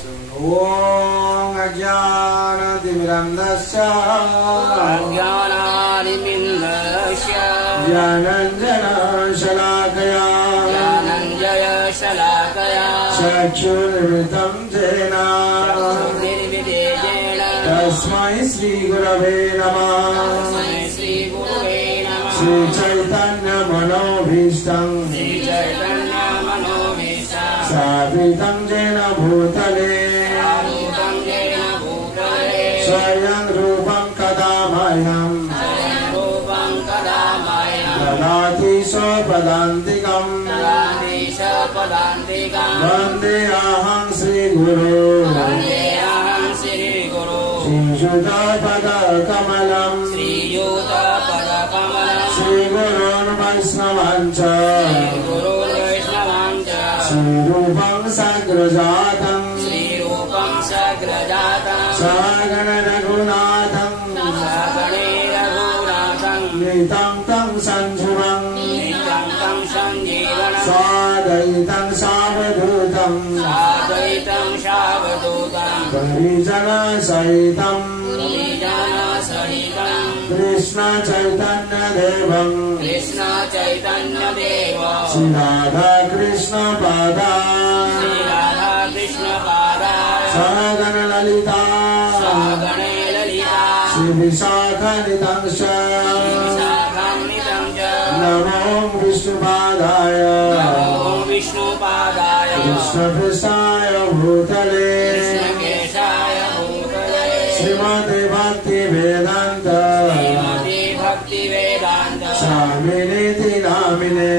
ॐ अज्ञानतिमिरन्धस्य ज्ञानञ्जनशलाकया चक्षुर्मिलितं येन तस्मै श्रीगुरवे नमः श्रीचैतन्यमनोभीष्टं स्थापितं येन भूतले स्वयं रूपं कदा मह्यं ददाति स्वपदान्तिकम् वन्देऽहं श्रीगुरो श्रीयुतपदकमलं श्रीगुरोन् वैष्णवांश्च श्रीरूपं साग्रजातं सगण रघुनाथं नितं तं संजीवं सादयितं सावधूतं परिजनसहितं कृष्ण चैतन्यदेवं श्रीराधा कृष्ण पादा सगण ललिता श्रीविशाखानितं नमो विष्णुपादाय कृष्णपृष्ठाय भूतले श्रीमते भक्तिवेदान्त स्वामिनीति नामिने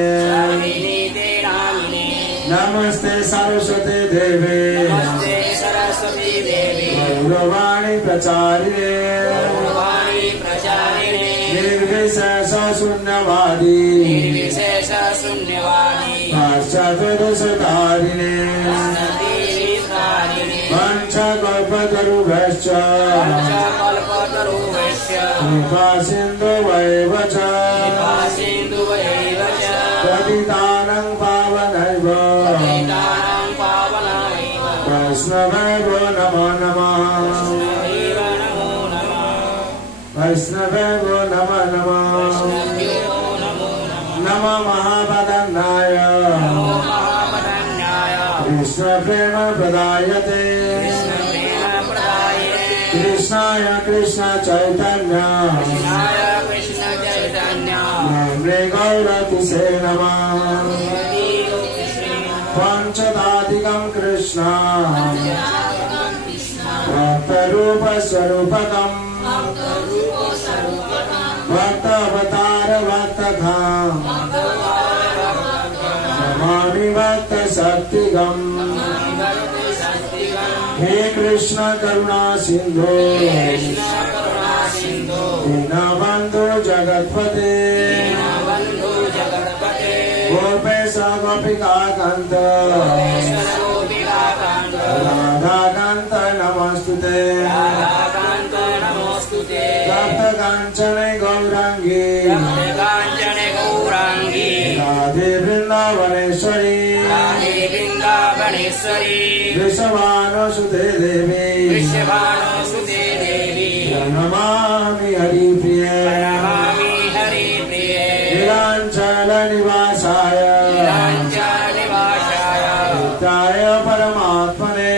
नमस्ते सरस्वती देवे गौरवाणी प्रचारिणे निर्विशेष शून्यवादी पाश्चात्यदोषधारिणे वंशकल्पतरुभ्यश्च कृपा सिन्धुवैव च पतितानां पावनैव वैष्णवेभ्यो नमो नमः वैष्णवेभ्यो नमो नमः नमो महापदन्नाय कृष्ण प्रेम प्रदायते कृष्णाय कृष्ण चैतन्य नाम्ने गौरतिसे नमः पंचदाधिकं कृष्ण भक्तरूपस्वरूपकं भक्तावतार भक्तधाम नमामि भक्तशक्तिगं हे कृष्ण करुणा सिंधु दीनबन्धु जगत्पते गोपेश गोपिका कान्त राधाकान्त नमोस्तुते तप्त काञ्चन गौरांगी राधे वृन्दावनेश्वरी वृषभानुसुते देवी प्रणमामि हरिप्रिये नीलाञ्चल निवासाय नित्याय परमात्मने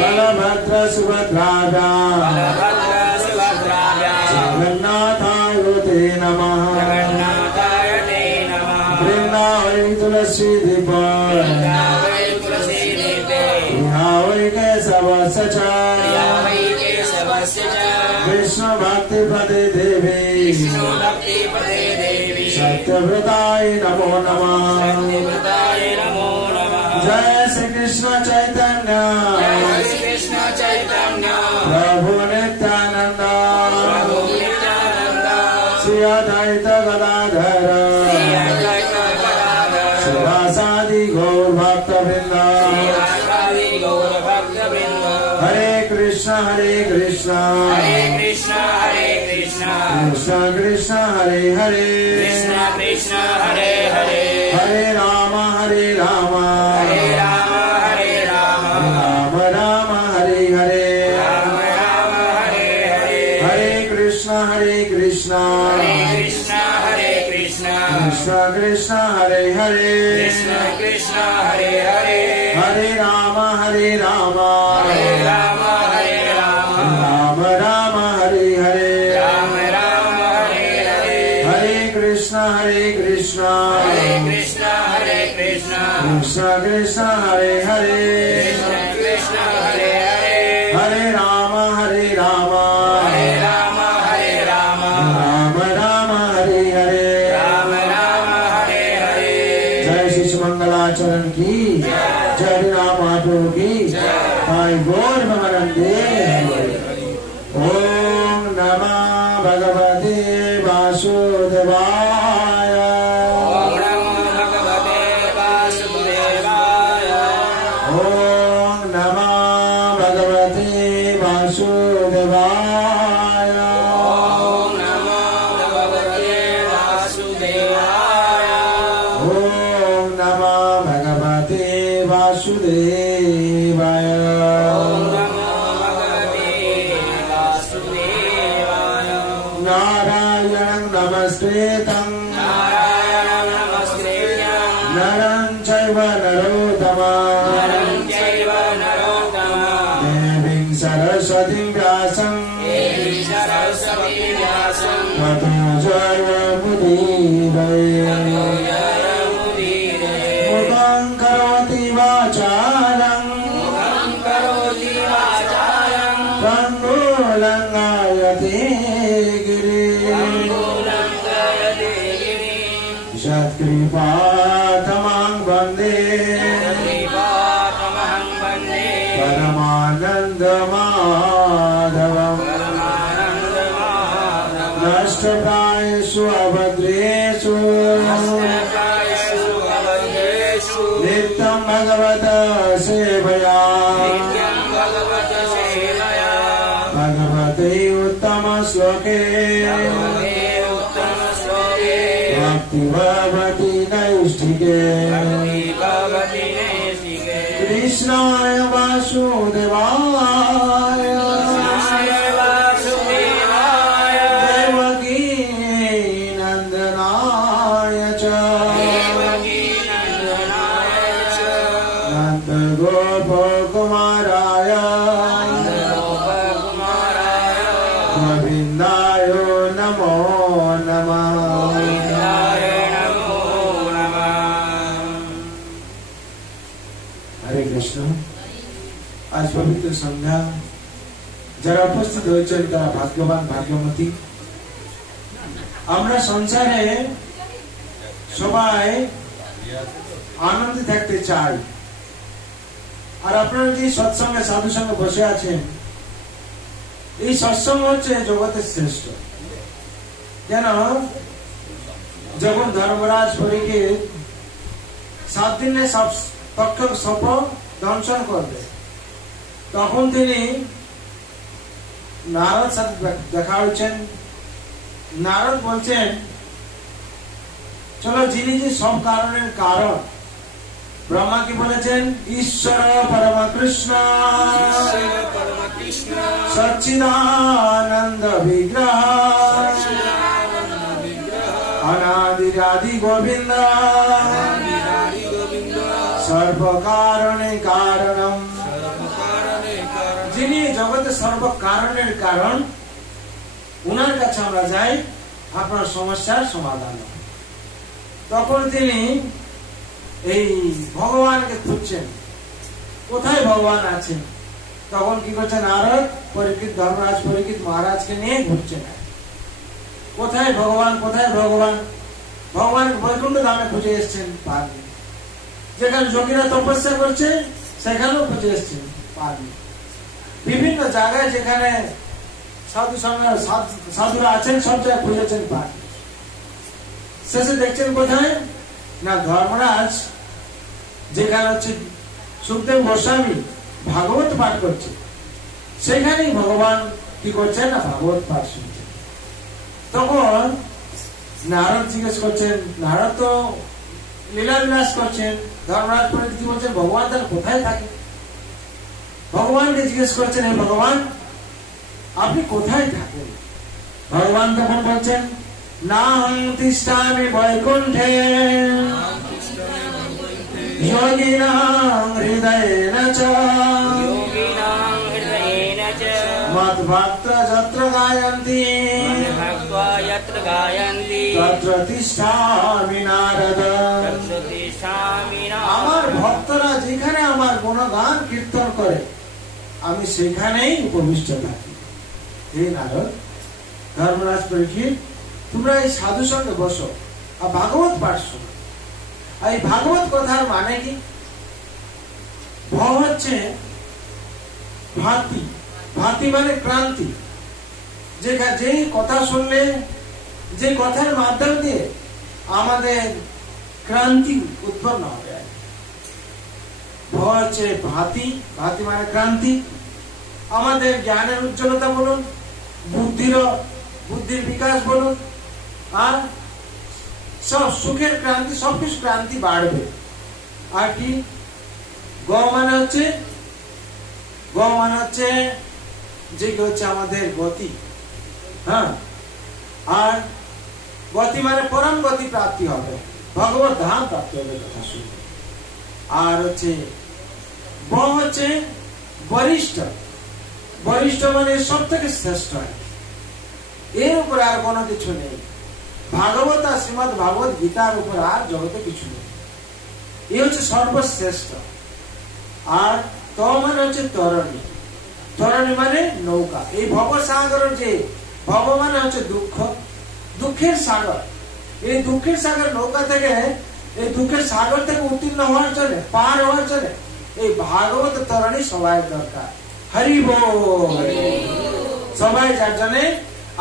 बलभद्र सुभद्राभ्यां जगन्नाथाय ते नमः वृन्दावै तुलसी दीप वै केशवस्य च विष्णु भक्ति पदे देवी सत्यव्रताय नमो नमः जय श्री कृष्ण चैतन्य प्रभु नित्यानंद श्री अद्वैत गदाधर शिवासादि गौर भक्तवृंद हरे Krishna Krishna Krishna Krishna Hare Hare Hare Ram Krishna Krishna Hare Hare Krishna Krishna Hare Hare Hare Rama Hare Rama Hare Rama Hare Rama Rama Rama Hare Hare Rama Rama Hare Hare Hare Krishna Hare Krishna Hare Krishna Hare Krishna Krishna Krishna Hare Hare Krishna Krishna Hare Hare Hare Rama Hare Rama Hare Rama Hare Rama Rama Rama Hare Hare Rama Rama Hare Hare जय श्री सुमंगलाचरण की जय राम महाप्रभु की ताई गौर भगवंदे ओम नमः भगवते वासुदेवाय Om Namo Bhagavate Vasudevaya ओम नमः भगवते वासुदेवाय Om Namo Bhagavate Vasudevaya ओम नमः भगवते वासुदेवाय Om Namo Bhagavate Vasudevaya नारायणं नमस्कृतं Narayanam Namaskrityam नरं चैव नरोत्तमं Naram Chaiva Narottama देवीं सरस्वतीं व्यासं Devi Saraswati Vyasam ततो जयमुदीरये मुखं करोति वाचालं Mukham karoti vacharam पङ्गुलं गायते गिरिं Angulam gayate girim सत्कृपातमां वन्दे Kripatamaham vande परमानन्दमाधवम् Paramanandamaharam नष्टप्रायेषु अभद्रेषु Astapayashu avadeshu नित्यं भगवत सेवया Nityam bhagavata sevaya भगवते उत्तमश्लोके Bhagavate uttama sloke भक्तिभवति नैष्ठिके Bhakti bhavati nesike कृष्णाय वासुदेवाय Krishnaaya vasudevaya देवकी नन्दनाय च Devaki nandanaya cha नन्दगोपकुमाराय Gopakumaraya गोविन्दाय नमो नमः Govindaaya namo namah हरे कृष्ण आज पवित्र संध्या যারা উপস্থিত হয়েছেন তারা ভাগ্যবান ভাগ্যবতী আমরা সংসারে সবাই আনন্দে থাকতে চাই আর আপনারা যে সৎসঙ্গে সাধু সঙ্গে বসে আছেন এই সৎসঙ্গ হচ্ছে জগতের শ্রেষ্ঠ কেন যখন ধর্মরাজ পরীক্ষিত 7 দিনে সব তক্ষক সর্প দংশন করবে তখন তিনি নারদ সাথে দেখা হয়েছেন নারদ বলছেন চলো যিনি যে সব কারণের কারণ ব্রহ্মা কি বলেছেন ঈশ্বর পরম কৃষ্ণ সচ্চিদানন্দ বিগ্রহ অনাদিরাদি গোবিন্দ সর্ব কারণে কারণম যিনি জগতের সর্ব কারণের কারণ উনার কাছে আমরা যাই আপনার সমস্যার সমাধান তখন তিনি এই ভগবানকে খুঁজছেন কোথায় ভগবান আছেন তখন কি করছেন নারদ পরীক্ষিত ধর্মরাজ পরীক্ষিত মহারাজকে নিয়ে ঘুরছেন কোথায় ভগবান ভগবান বৈকুণ্ঠ ধামে খুঁজে এসছেন পাননি যেখানে যোগীরা তপস্যা করছে সেখানেও খুঁজে এসছেন পাননি বিভিন্ন জায়গায় যেখানে সাধুরা আছেন সব জায়গায় খুঁজেছেন পাননি শেষে দেখছেন কোথায় না ধর্মরাজ যেখানে হচ্ছে সুখদেব গোস্বামী ভাগবত পাঠ করছে সেখানেই ভগবান কি করছেন না ভাগবত পাঠ শুনছেন তখন নারদ জিজ্ঞেস করছেন নারদ তো লীলাবিলাস করছেন ধর্মরাজ পণ্ডিত কি বলছেন ভগবান তাহলে কোথায় থাকে ভগবানকে জিজ্ঞেস করছেন হে ভগবান আপনি কোথায় থাকেন ভগবান তখন বলছেন নাহং তিষ্ঠামি বৈকুণ্ঠে যোগিনাং হৃদয়েন চ योगिनां हृदयेन च মদ্ভক্ত যত্র গায়ন্তি मद्भक्त्वा यत्र गायन्ति তত্র তিষ্ঠামি নারদ। तत्र तिष्ठामि नारद। আমার ভক্তরা যেখানে আমার গুণগান কীর্তন করে আমি সেখানেই উপবিষ্ট থাকি। হে নারদ, ধর্মরাজ পরীক্ষিত, তোমরা এই সাধু সঙ্গে বসো আর ভাগবত পাঠ শোনো। আর এই ভাগবত কথার মানে কি? ভ হচ্ছে ভাতি, ভাতি মানে ক্রান্তি। যে কথা শুনলে, যে কথার মাধ্যম দিয়ে আমাদের ক্রান্তি উৎপন্ন হবে। ভ হচ্ছে ভাতি, ভাতি মানে ক্রান্তি। আমাদের জ্ঞানের উজ্জ্বলতা বলুন, বুদ্ধির বিকাশ বলুন, আর সব সুখের ক্রান্তি, সবকিছু ক্রান্তি বাড়বে। আর কি গ মানে হচ্ছে যে হচ্ছে আমাদের গতি। হ্যাঁ, আর গতি মানে পরম গতি প্রাপ্তি হবে, ভগবত ধাম প্রাপ্তি হবে কথা শুনবে। আর হচ্ছে ব হচ্ছে বরিষ্ঠ, বরিষ্ঠ মানে সব থেকে শ্রেষ্ঠ। এর উপরে আর কোনো কিছু নেই। ভাগবত আর শ্রীমদ ভাগবত গীতার উপর আর জগতে কিছু নেই। এ হচ্ছে সর্বশ্রেষ্ঠ। আর ত মানে হচ্ছে তরণী, তরণী মানে নৌকা। এই ভবসাগর, যে ভব মানে হচ্ছে দুঃখ, দুঃখের সাগর। এই দুঃখের সাগর নৌকা থেকে, এই দুঃখের সাগর থেকে উত্তীর্ণ হওয়ার জন্য, পার হওয়ার জন্য এই ভাগবত তরণী সবাই দরকার। হরি বল। সবাই যার জন্য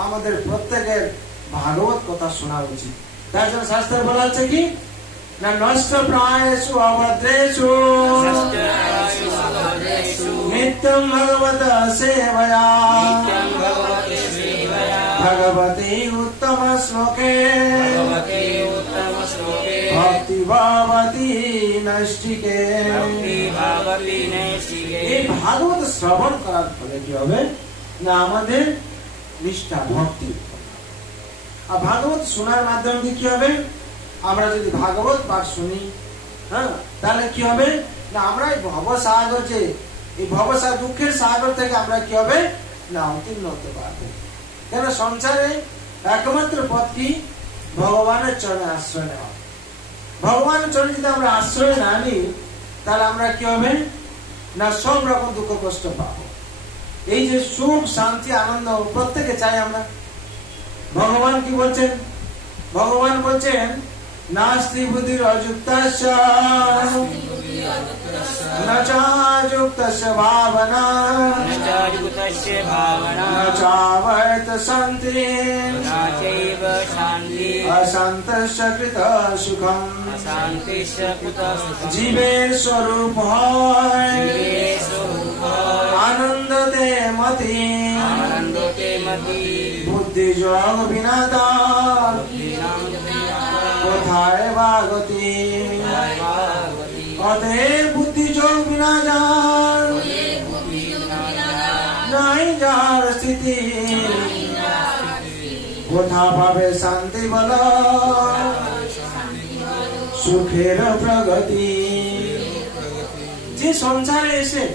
আমাদের প্রত্যেকের ভাগবত কথা শোনা উচিত। তার জন্য শাস্ত্রে বলা হচ্ছে কি না, নষ্ট প্রায়েষু অভদ্রেষু নিত্যং ভগবত সেবয়া ভগবতে উত্তম শ্লোকে ভক্তি ভাবতি নৈষ্ঠিকে। এই ভাগবত শ্রবণ করার ফলে কি হবে না, আমাদের নিষ্ঠা ভক্তি। আর ভাগবত শোনার মাধ্যমে কি হবে, আমরা যদি ভাগবত পাঠ শুনি, হ্যাঁ, তাহলে কি হবে না, আমরা এই ভবসাগর, যে এই ভবসাগর দুঃখের সাগর থেকে আমরা কি হবে না উত্তীর্ণ হতে পারবো। কেন সংসারে একমাত্র পথ কি, ভগবানের চরণে আশ্রয় নেওয়া। ভগবানের চরণে যদি আমরা আশ্রয় না নিই, তাহলে আমরা কি হবে না সব রকম দুঃখ কষ্ট পাবো। এই যে সুখ শান্তি আনন্দ প্রত্যেকে চাই আমরা। ভগবান কি বলছেন? ভগবান বলছেন নাস্তি বুদ্ধির অযুক্তস্য न चायुक्तस्य भावना न चावर्त शान्ति अशान्तस्य कृतः सुखम्। जीवेर स्वरूप आनंद दे मति बुद्धि जोग बिना কোথায় ভাগতি। অতএব বুদ্ধি যোগ বিনা যার নাই যার স্থিতি, কোথা পাবে শান্তি বল সুখের প্রগতি। যে সংসারে এসে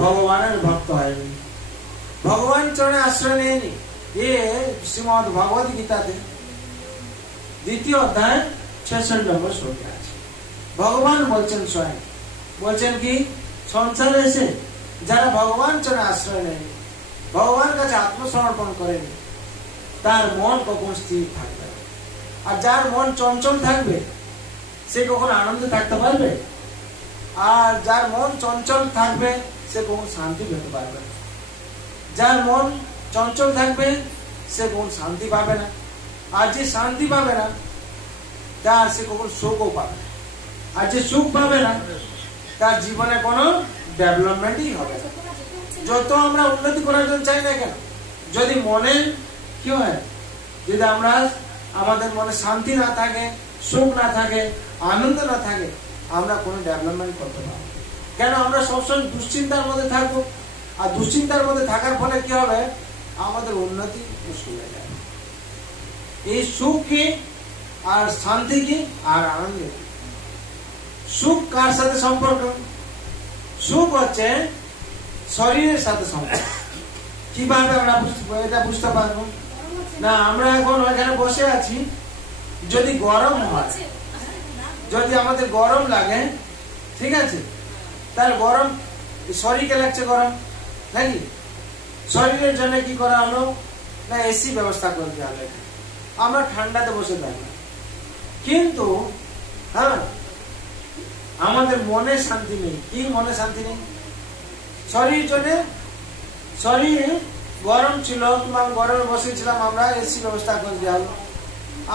ভগবানের ভক্ত হয়নি, ভগবান চরণে আশ্রয় নেয়নি, এ শ্রীমদ ভগবত গীতাতে দ্বিতীয় অধ্যায় 66 নম্বর শ্লোকে আছে। ভগবান বলছেন, স্বয়ং বলছেন কি, সংসারে এসে যারা ভগবান চরণে আশ্রয় নেয়নি, ভগবান কাছে আত্মসমর্পণ করেনি, তার মন কখন স্থির থাকবে। আর যার মন চঞ্চল থাকবে সে কখন আনন্দে থাকতে পারবে? আর যার মন চঞ্চল থাকবে সে কখন শান্তি পেতে পারবে না। যার মন চঞ্চল থাকবে সে কখন শান্তি পাবে না। আর যে শান্তি পাবে না তার সে কখন সুখও পাবে না। আর যে সুখ পাবে না তার জীবনে কোনো ডেভেলপমেন্টই হবে না। যত আমরা উন্নতি করার জন্য চাই না কেন, যদি মনে কি হয়, যদি আমরা আমাদের মনে শান্তি না থাকে, সুখ না থাকে, আনন্দ না থাকে, আমরা কোনো ডেভেলপমেন্ট করতে পারবো না। কেন আমরা সবসময় দুশ্চিন্তার মধ্যে থাকবো। আর দুশ্চিন্তার মধ্যে থাকার ফলে কি হবে, আমাদের উন্নতি মুশকিল হয়ে যাবে। এই সুখ কি আর শান্তি কি আর আনন্দ কি? সুখ কার সাথে সম্পর্ক? সুখ হচ্ছে শরীরের সাথে সম্পর্ক। কিভাবে আমরা এটা বুঝতে পারবো? না, আমরা এখন ওইখানে বসে আছি, যদি গরম হয়, যদি আমাদের গরম লাগে, ঠিক আছে, তার গরম শরীরকে লাগছে গরম নাকি? শরীরের জন্য কি করা হলো না এসি ব্যবস্থা করতে হবে, আমরা ঠান্ডাতে বসে থাকি। কিন্তু হ্যাঁ, আমাদের মনে শান্তি নেই। কি মনে শান্তি নেই? শরীর জন্য, শরীর গরম ছিল, তোমার গরমে বসেছিলাম, আমরা এসি ব্যবস্থা করে দেওয়া হলো,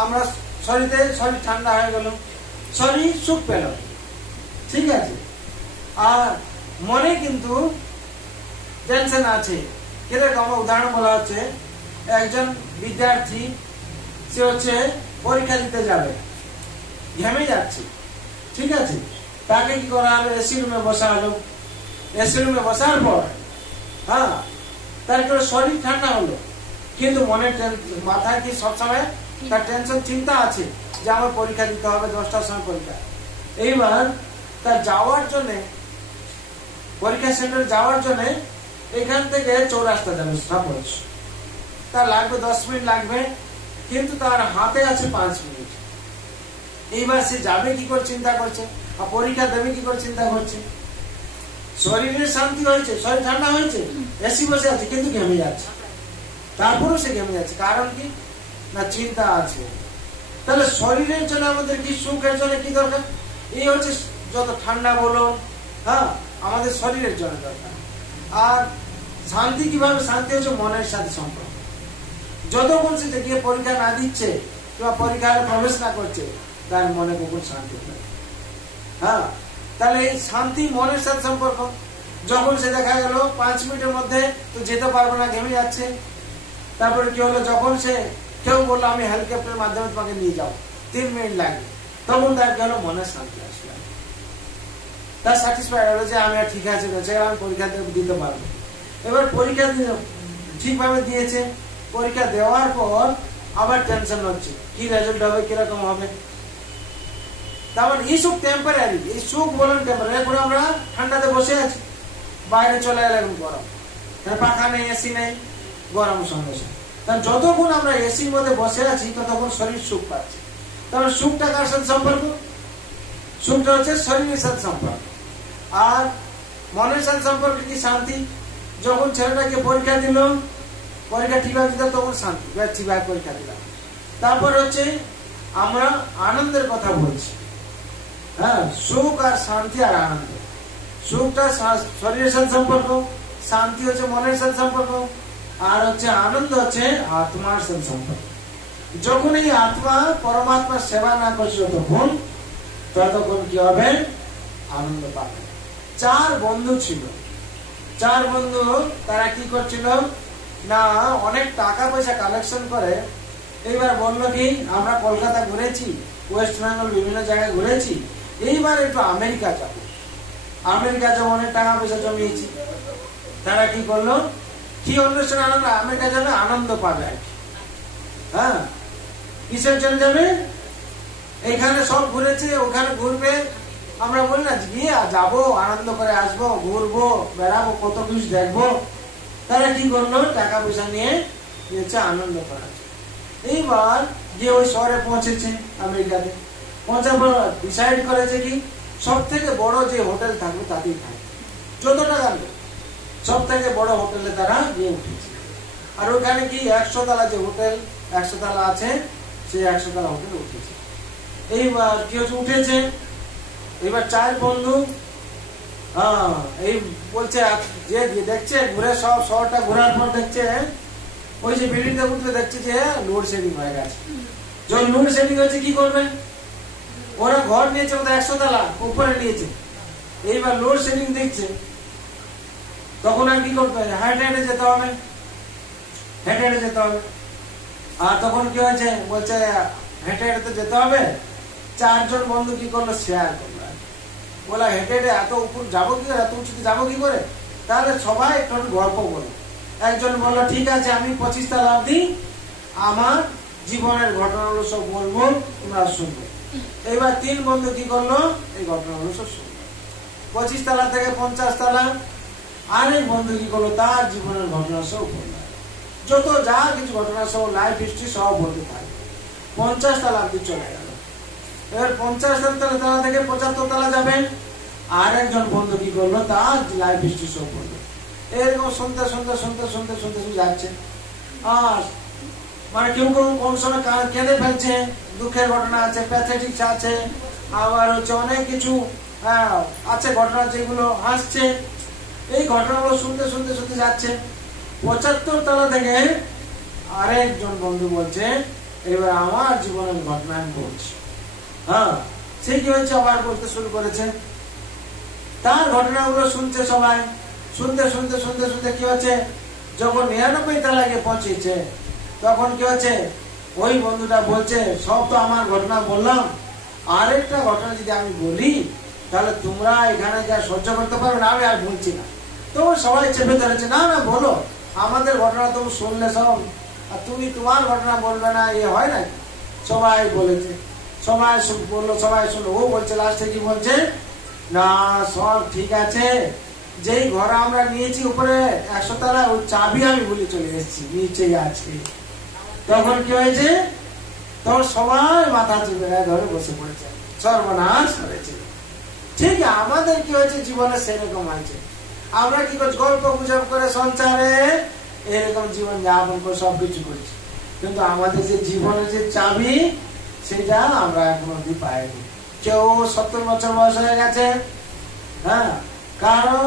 আমরা শরীর ঠান্ডা হয়ে গেল, শরীর সুখ পেল, ঠিক আছে। আর মনে কিন্তু টেনশন আছে। কিরকম উদাহরণ বলা হচ্ছে, একজন বিদ্যার্থী, সে হচ্ছে পরীক্ষা দিতে যাবে, ঘেমে যাচ্ছে, ঠিক আছে, তাকে কি করা হলো? এসি রুমে বসা হলো। এসি রুমে বসার পর হ্যাঁ, তার শরীর ঠান্ডা হলো, কিন্তু মনে মাথায় কি সবসময় তার টেনশন, চিন্তা আছে যে আমার পরীক্ষা দিতে হবে, 10টার সময় পরীক্ষা। এইবার তার যাওয়ার জন্য, পরীক্ষা সেন্টারে যাওয়ার জন্য এখান থেকে চৌরাস্তা যাবে, সাপোজ তার লাগবে 10 মিনিট লাগবে, কিন্তু তার হাতে আছে 5 মিনিট। এইবার সে যাবে কি করে চিন্তা করছে, আর পরীক্ষা দেবে কি করে চিন্তা করছে। শরীরের শান্তি হয়েছে, শরীর ঠান্ডা হয়েছে, এসি বসে আছে, কিন্তু ঘেমে যাচ্ছে, তারপরেও সে ঘেমে যাচ্ছে। কারণ কি না চিন্তা আছে। তাহলে শরীরের জন্য আমাদের কি, সুখের জন্য কি দরকার? এই হচ্ছে যত ঠান্ডা বলো, হ্যাঁ, আমাদের শরীরের জন্য দরকার। আর শান্তি কিভাবে? শান্তি হচ্ছে মনের সাথে সম্পর্ক। যতক্ষণ সে গিয়ে পরীক্ষা না দিচ্ছে কিংবা পরীক্ষায় প্রবেশ না করছে, তার মনে কখন শান্তি হবে? হ্যাঁ, তাহলে এই শান্তি মনের সাথে সম্পর্ক। যখন সে দেখা গেল 5 মিনিটের মধ্যে তো যেতে পারবো না, ঘেমে যাচ্ছে, তারপরে কি হলো, যখন সে কেউ বললো আমি হেলিকপ্টারের মাধ্যমে তোমাকে নিয়ে যাও, 3 মিনিট লাগবে, তখন তার কি হলো? মনের শান্তি আসলো, তার স্যাটিসফাইড হলো যে আমি ঠিক আছে, আমি পরীক্ষা দিতে পারবো। এবার পরীক্ষা ঠিকভাবে দিয়েছে, পরীক্ষা দেওয়ার পর আবার টেনশন হচ্ছে কি রেজাল্ট হবে, কিরকম হবে। তারপর এই সুখ টেম্পোরারি, এই সুখ বলেন টেম্পোরারি। এখন আমরা ঠান্ডাতে বসে আছি, বাইরে চলে গেলাম গরম, পাখা নেই, এসি নেই, গরম সমস্যা। কারণ যতক্ষণ আমরা এসির মধ্যে বসে আছি ততক্ষণ শরীর সুখ পাচ্ছে। তারপর সুখটা কার সাথে সম্পর্ক? সুখটা হচ্ছে শরীরের সাথে সম্পর্ক। আর মনের সাথে সম্পর্ক কি? শান্তি। যখন ছেলেটাকে পরীক্ষা দিল, পরীক্ষা ঠিকভাবে দিল, তখন শান্তি, ঠিকভাবে পরীক্ষা দিলাম। তারপর হচ্ছে আমরা আনন্দের কথা বলছি, হ্যাঁ, সুখ আর শান্তি আর আনন্দ। সুখটা শরীরের সাথে সম্পর্ক, শান্তি হচ্ছে মনের সাথে সম্পর্ক, আর হচ্ছে আনন্দ হচ্ছে আত্মার সাথে সম্পর্ক। যখন এই আত্মা পরমাত্মার সেবা না করছে ততক্ষণ কি হবে? আনন্দ পাবে। 4 বন্ধু ছিল, 4 বন্ধু, তারা কি করছিল না অনেক টাকা পয়সা কালেকশন করে। এইবার বললো কি আমরা কলকাতা ঘুরেছি, ওয়েস্ট বেঙ্গল বিভিন্ন জায়গায় ঘুরেছি, এইবার একটু আমেরিকা যাবো। আমেরিকা যাবো, অনেক টাকা পয়সা জমিয়েছি। তারা কি করলো, কি অনুষ্ঠান আনন্দ, আমেরিকা যাবে, আনন্দ পাবে আর কি। হ্যাঁ, কিসের জন্য যাবে? এইখানে সব ঘুরেছে, ওখানে ঘুরবে। আমরা বলি না গিয়ে যাবো, আনন্দ করে আসবো, ঘুরবো, বেড়াবো, কত কিছু দেখবো। তারা কি করলো, টাকা পয়সা নিয়ে আনন্দ করা। এইবার যে ওই শহরে পৌঁছেছে আমেরিকাতে, পৌঁছার পর ডিসাইড করেছে কি সব থেকে বড় যে হোটেল থাকবে তাতেই থাকবে, যত টাকা সব থেকে বড় হোটেলে তারা গিয়ে উঠেছে। আর ওখানে কি 100 তলা যে হোটেল, 100 তলা আছে, সেই 100 তলা হোটেলে উঠেছে। এইবার কি হচ্ছে, উঠেছে। এবার 4 বন্ধু এই বলছে, যে দেখছে ঘুরে সব শহরটা ঘোরার পর দেখছে ওই যে বিল্ডিংটা উঠলে দেখছে যে লোড শেডিং হয়ে গেছে। যখন লোড শেডিং হয়েছে কি করবে, ওরা ঘর নিয়েছে 100 তলা উপরে নিয়েছে। এইবার লোড শেডিং দেখছে, তখন আর কি করতে হবে, হেঁটে হেঁটে যেতে হবে, হেঁটে হেঁটে যেতে হবে। আর তখন কি হয়েছে, বলছে হেঁটে হেঁটে তো যেতে হবে। 4 জন বন্ধু কি করলো, শেয়ার করলো, বলা হেঁটে হেঁটে এত উপর যাবো কি করে, এত উঁচুতে যাবো কি করে। তাহলে সবাই একটু গল্প বলো। একজন বললো ঠিক আছে আমি 25 তলা অব্দি আমার জীবনের ঘটনাগুলো সব বলবো, তোমরা শুনবে। এইবার 3 বন্ধু কি করলো, এই ঘটনাগুলো সব শুনলো। 25 তলা থেকে 50 তলা আরেক বন্ধু কি করলো, তার জীবনের ঘটনা সব বললো। যত যা কিছু ঘটনা সব লাইফ হিস্ট্রি সব বলতে থাকবে। 50 তলা অব্দি চলে গেল। এবার 50 তলা থেকে 75 তলা যাবেন, আর একজন বন্ধু কি করলো, তার লাইফ হিস্ট্রি সব বললো। এরকম শুনতে শুনতে শুনতে শুনতে শুনতে যাচ্ছে। আর মানে কেউ কেউ কোন সময় কেঁদে ফেলছে, দুঃখের ঘটনা আছে, প্যাথেটিক্স আছে, আবার হচ্ছে অনেক কিছু আছে ঘটনা যেগুলো হাসছে। এই ঘটনাগুলো শুনতে শুনতে শুনতে যাচ্ছে। 75 তলা থেকে আরেকজন বন্ধু বলছে, এবার আমার জীবনের ঘটনা আমি বলছি। সে কি হচ্ছে, আবার বলতে শুরু করেছে। তার ঘটনাগুলো শুনছে সবাই। শুনতে শুনতে শুনতে শুনতে কি হচ্ছে, যখন 99 তলায় গিয়ে পৌঁছেছে, তখন কি হচ্ছে, ওই বন্ধুটা বলছে, সব তো আমার ঘটনা বললাম, আরেকটা ঘটনা যদি আমি বলি তাহলে তোমরা এখানে যা সহ্য করতে পারবে না, আমি আর বলছি না। তো সবাই চেপে ধরেছে, না না বলো, আমাদের ঘটনা তুমি শুনলে সব, আর তুমি তোমার ঘটনা বলবে না, এ হয় না। সবাই বলেছে, সবাই বললো, সবাই শুনলো। ও বলছে লাস্টে কি বলছে, না সব ঠিক আছে, যেই ঘর আমরা নিয়েছি উপরে 100 তলা, ওই চাবি আমি ভুলে চলে এসেছি, নিচেই আছে। তখন কি হয়েছে, তখন সবাই মাথা চেপে ধরে বসে পড়েছে, সর্বনাশ হয়েছে। ঠিক আমাদের কি হয়েছে, জীবনে সেরকম হয়েছে। আমরা কি করছি, গল্প গুজব করে সংসারে এরকম জীবন যাপন করে সবকিছু করছি, কিন্তু আমাদের যে জীবনের যে চাবি, সেটা আমরা এখন অব্দি পাইনি। কেউ 70 বছর বয়স হয়ে গেছে, কারো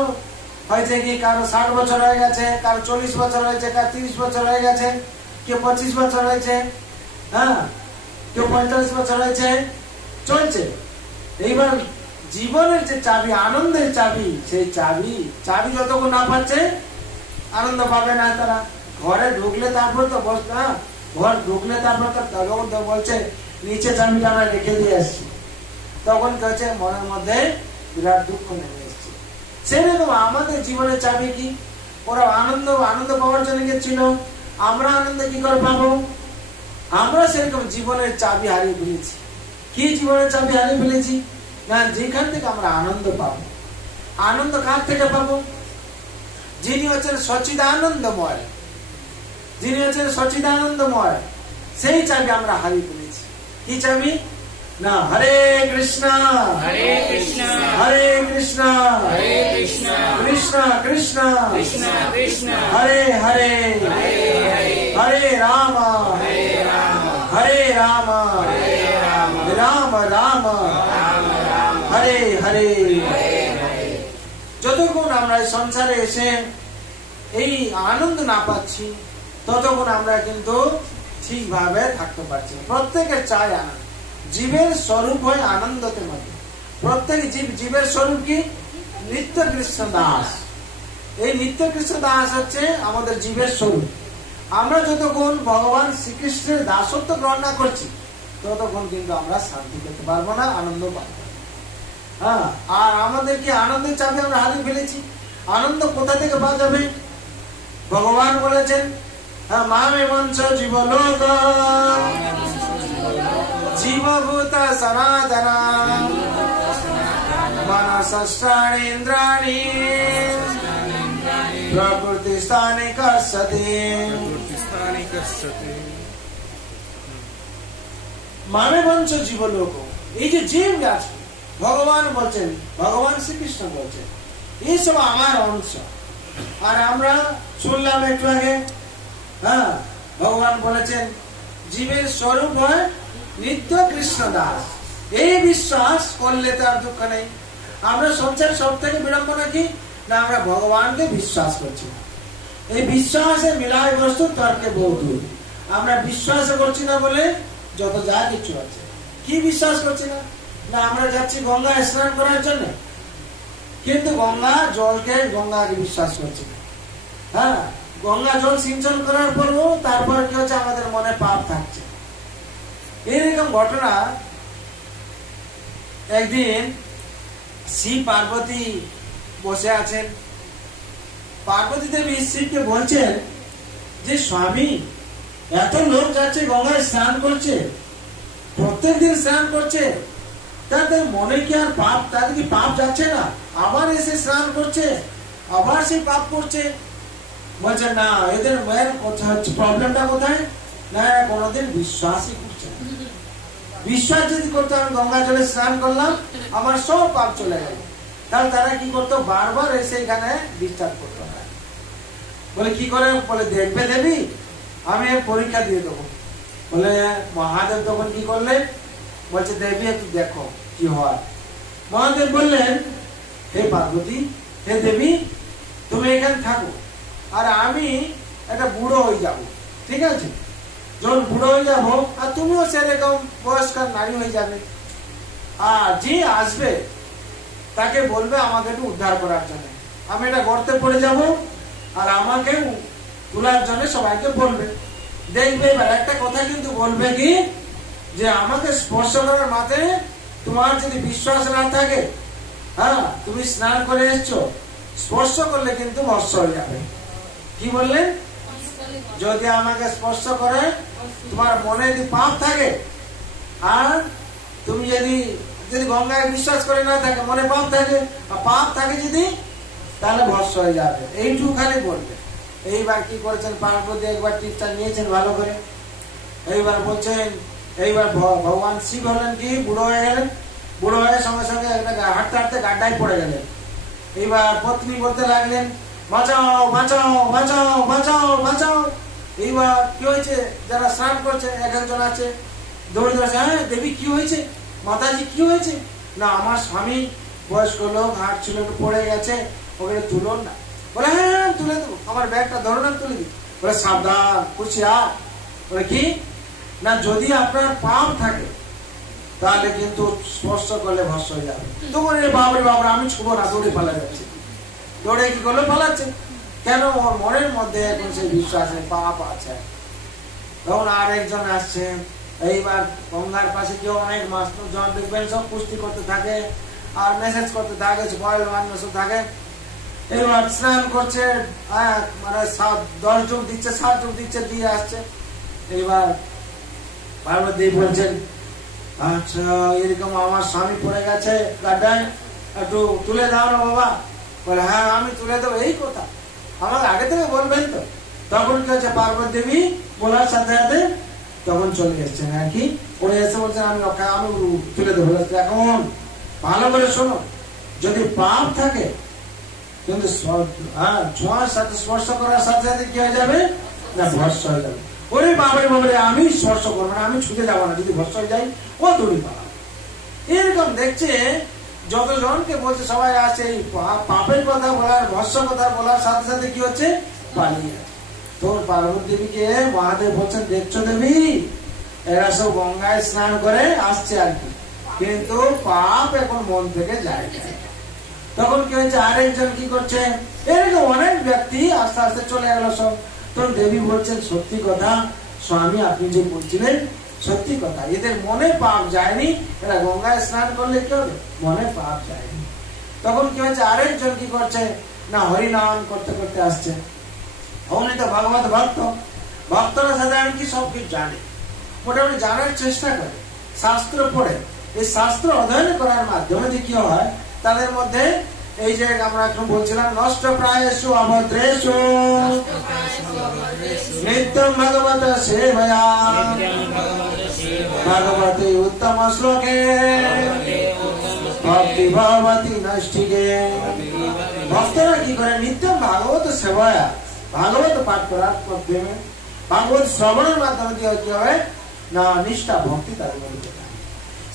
হয়েছে কি, কারো 60 বছর হয়ে গেছে, কারো 40 বছর হয়েছে, কারো 30 বছর হয়ে গেছে, কেউ 25 বছর হয়েছে, কেউ 45 বছর হয়েছে, চলছে। এইবার জীবনের যে চাবি, আনন্দের চাবি, সেই চাবি যতক্ষণ না পাচ্ছে আনন্দ পাবে না তারা। ঘরে ঢুকলে তারপর তো ঘর ঢুকলে তারপর তো বলছে নিচে চাবিটা আমরা রেখে দিয়ে আসছি, তখন কি হচ্ছে, মনের মধ্যে বিরাট দুঃখ নেমে এসছে। সেরকম আমাদের জীবনের চাবি কি, ওরা আনন্দ পাওয়ার জন্য গেছিল, আমরা আনন্দ কি করে পাবো? আমরা সেরকম জীবনের চাবি হারিয়ে ফেলেছি। কি জীবনের চাবি হারিয়ে ফেলেছি, না যেখান থেকে আমরা আনন্দ পাবো। আনন্দ কার থেকে পাবো? যিনি হচ্ছেন সচ্চিদানন্দময়, যিনি হচ্ছেন সচ্চিদানন্দময়, সেই চাবি আমরা হারিয়ে ফেলেছি। কি চাবি? না হরে কৃষ্ণ হরে কৃষ্ণ হরে কৃষ্ণ হরে কৃষ্ণ কৃষ্ণ কৃষ্ণ কৃষ্ণ কৃষ্ণ হরে হরে হরে হরে হরে রাম হরে রাম হরে রাম হরে রাম রাম রাম রাম রাম হরে হরে। হরে হরে। যতক্ষণ আমরা এই সংসারে এসে এই আনন্দ না পাচ্ছি, ততক্ষণ আমরা কিন্তু ঠিকভাবে থাকতে পারছি। প্রত্যেকের চাই আনন্দ, জীবের স্বরূপ হয় আনন্দতে মধ্যে। প্রত্যেক জীবের স্বরূপ কি? নিত্য কৃষ্ণ দাস। এই নিত্য কৃষ্ণ দাস হচ্ছে আমাদের জীবের স্বরূপ। আমরা যতক্ষণ ভগবান শ্রীকৃষ্ণের দাসত্ব গ্রহণ না করছি, ততক্ষণ কিন্তু আমরা শান্তি পেতে পারবো না, আনন্দ পাবো না। আর আমাদেরকে আনন্দের চাপে আমরা হারিয়ে ফেলেছি। আনন্দ কোথা থেকে পাওয়া যাবে? ভগবান বলেছেন, মামে মঞ্চ জীবলোক জীবভূত সনাতন মনসষ্টানি ইন্দ্রাণি প্রকৃতি স্থানে কর্ষতে। মামে মঞ্চ জীবলোক, এই যে জীব আছে, ভগবান বলছেন, ভগবান শ্রীকৃষ্ণ বলছেন, এই সব আমার অংশ। আর আমরা শুনলাম একটু আগে, ভগবান বলেছেন জীবের স্বরূপ হয় নিত্য কৃষ্ণ দাস। এই বিশ্বাস করলে তার দুঃখ নেই। আমরা সংসার সব থেকে বিড়ম্বনা কি, না আমরা ভগবানকে বিশ্বাস করছি না। এই বিশ্বাসে মিলায় বস্তু তর্কে বহু দূর। আমরা বিশ্বাস করছি না বলে যত যা কিছু আছে। কি বিশ্বাস করছি না? না আমরা যাচ্ছি গঙ্গায় স্নান করার জন্য, কিন্তু গঙ্গা জলকে গঙ্গাকে বিশ্বাস করছি না। গঙ্গা জল সিঞ্চন করার পরও তারপর কি হচ্ছে, আমাদের মনে পাপ থাকছে। এরকম ঘটনা একদিন শিব পার্বতী বসে আছেন। পার্বতী দেবী শিবকে বলছেন যে, স্বামী এত লোক যাচ্ছে গঙ্গায় স্নান করছে, প্রত্যেকদিন স্নান করছে, তাদের মনে কি আর পাপ, তাদের কি পাপ যাচ্ছে না? আবার এসে স্নান করছে, আবার সেই পাপ করছে। বলছে না, এদের মেয়ের প্রবলেমটা কোথায়? না, কোনোদিন বিশ্বাসই করছে না। বিশ্বাস যদি করতো আমি গঙ্গা জলে স্নান করলাম, আমার সব পাপ চলে গেল, তাহলে তারা কি করতো? বারবার এসে এখানে ডিস্টার্ব করতো না। বলে কি করে? বলে দেখবে দেবী, আমি এর পরীক্ষা দিয়ে দেবো। বলে মহাদেব তখন কি করলেন? বলছে দেবী একটু দেখো কি হয়। মহাদেব বললেন, হে পার্বতী, হে দেবী, তুমি এখানে থাকো, আর আমি একটা বুড়ো হয়ে যাব, ঠিক আছে? যখন বুড়ো হয়ে যাবো, আর তুমিও সেরকম বয়স্কার নারী হয়ে যাবে, আর যে আসবে তাকে বলবে আমাকে একটু উদ্ধার করার জন্য। আমি এটা গর্তে পড়ে যাব, আর আমাকে তোলার জন্য সবাইকে বলবে। দেখবে এবার একটা কথা কিন্তু বলবে কি, যে আমাকে স্পর্শ করার মাধ্যমে তোমার যদি বিশ্বাস না থাকে, হ্যাঁ, তুমি স্নান করে এসছো, স্পর্শ করলে কিন্তু ভস্ম হয়ে যাবে। কি বললেন? যদি আমাকে স্পর্শ করে তোমার মনে যদি পাপ থাকে, আর তুমি যদি গঙ্গায় বিশ্বাস করে না থাকে, মনে পাপ থাকে, আর পাপ থাকে যদি, তাহলে ভস্ম হয়ে যাবে। এইটুকু খালি বলবে। এইবার কি করেছেন পার্বতী? একবার টিপটা নিয়েছেন ভালো করে। এইবার বলছেন, এইবার ভগবান শিব হলেন কি বুড়ো হয়ে গেলেন। বুড়ো হয়ে সঙ্গে সঙ্গে হাঁটতে হাঁটতে গাড্ডায় পড়ে গেলেন। এইবার পত্নী বলতে লাগলেন, বাঁচাও বাঁচাও বাঁচাও বাঁচাও বাঁচাও। এইবার কি হয়েছে? যারা স্নান করছে এক একজন আছে, দৌড়ে দৌড়ছে, হ্যাঁ দেবী কি হয়েছে? মাতাজি কি হয়েছে? না, আমার স্বামী বয়স্ক লোক, হাট ছিল একটু পড়ে গেছে, ওকে তুলুন না। বলে হ্যাঁ তুলে দেবো, আমার ব্যাগটা ধরো না, তুলে দিই। বলে সাবধান, খুশিয়া। বলে কি না, যদি আপনার পাপ থাকে তাহলে কিন্তু স্পর্শ করলে ভস্ম হয়ে যাবে। তখন বাবরে বাবরে আমি ছুবো না, দৌড়ে পালা যাচ্ছে। দৌড়ে কি করলো? পালাচ্ছে। কেন? ওর মনের মধ্যে এখন সেই বিশ্বাসের পাপ আছে। তখন আর একজন আসছে। এইবার গঙ্গার পাশে কেউ অনেক মাছ জন দেখবেন, সব কুস্তি করতে থাকে আর মেসেজ করতে থাকে, বয়েল মানুষ থাকে। এবার স্নান করছে, মানে 10 যুগ দিচ্ছে, 7 যুগ দিচ্ছে, দিয়ে আসছে। এইবার পার্বতী বলছেন, আচ্ছা এরকম আমার স্বামী পড়ে গেছে গাড্ডায়, একটু তুলে দাও না বাবা। বলে হ্যাঁ আমি তুলে দেবো। এই কথা আমাকে আগে থেকে বলবেন তো। তখন কি হচ্ছে? পার্বতী দেবী বলার সাথে সাথে তখন চলে এসছেন আর কি। উনি এসে বলছেন আমি তুলে দেবো। এখন ভালো করে শোনো, যদি পাপ থাকে কিন্তু ছোঁয়ার সাথে স্পর্শ করার সাথে সাথে কি হয়ে যাবে? না, ভস্ম হয়ে যাবে। ওরে বাবারে বাবারে, আমি স্পর্শ করবো না, আমি ছুটে যাবো না, যদি ভস্ম হয়ে যাই ও দড়ি পালা। এরকম দেখছে যতজনকে বলছে, সবাই আসছে এই পাপের কথা বলার, ভস্ম কথা বলার সাথে সাথে কি হচ্ছে? পালিয়ে যাচ্ছে। তো পার্বতী দেবীকে মহাদেব বলছেন, দেখছো দেবী, এরা সব গঙ্গায় স্নান করে আসছে আর কি, কিন্তু পাপ এখন মন থেকে যায়। তখন কি হয়েছে? আরেকজন কি করছে? এরকম অনেক ব্যক্তি আস্তে আস্তে চলে গেল সব। তখন দেবী বলছেন, সত্যি কথা স্বামী, আপনি যে বলছিলেন সত্যি কথা, এদের মনে পাপ যায়নি, এরা গঙ্গায় স্নান করলে কি হবে? মনে পাপ যায়নি। তখন কি হয়েছে? আরেকজন কি করছে? না, হরিনাম করতে করতে আসছে। উনি তো ভগবত ভক্ত, ভক্তরা সাধারণ কি সবকিছু জানে, মোটামুটি জানার চেষ্টা করে, শাস্ত্র পড়ে। এই শাস্ত্র অধ্যয়ন করার মাধ্যমে কি হয়? তাদের মধ্যে এই যে আমরা এখন বলছিলাম, নষ্ট প্রায়েষু অভদ্রেষু নিত্যম ভগবত সেবয়া ভগবতী উত্তম শ্লোকে ভক্তি ভগবতী নষ্টিকে। ভক্তরা কি করে? নিত্যম ভাগবত সেবয়া, ভাগবত পাঠ করার মাধ্যমে, ভাগবত শ্রবণের মাধ্যমে কি হবে? না, নিষ্ঠা ভক্তি তাদের মধ্যে।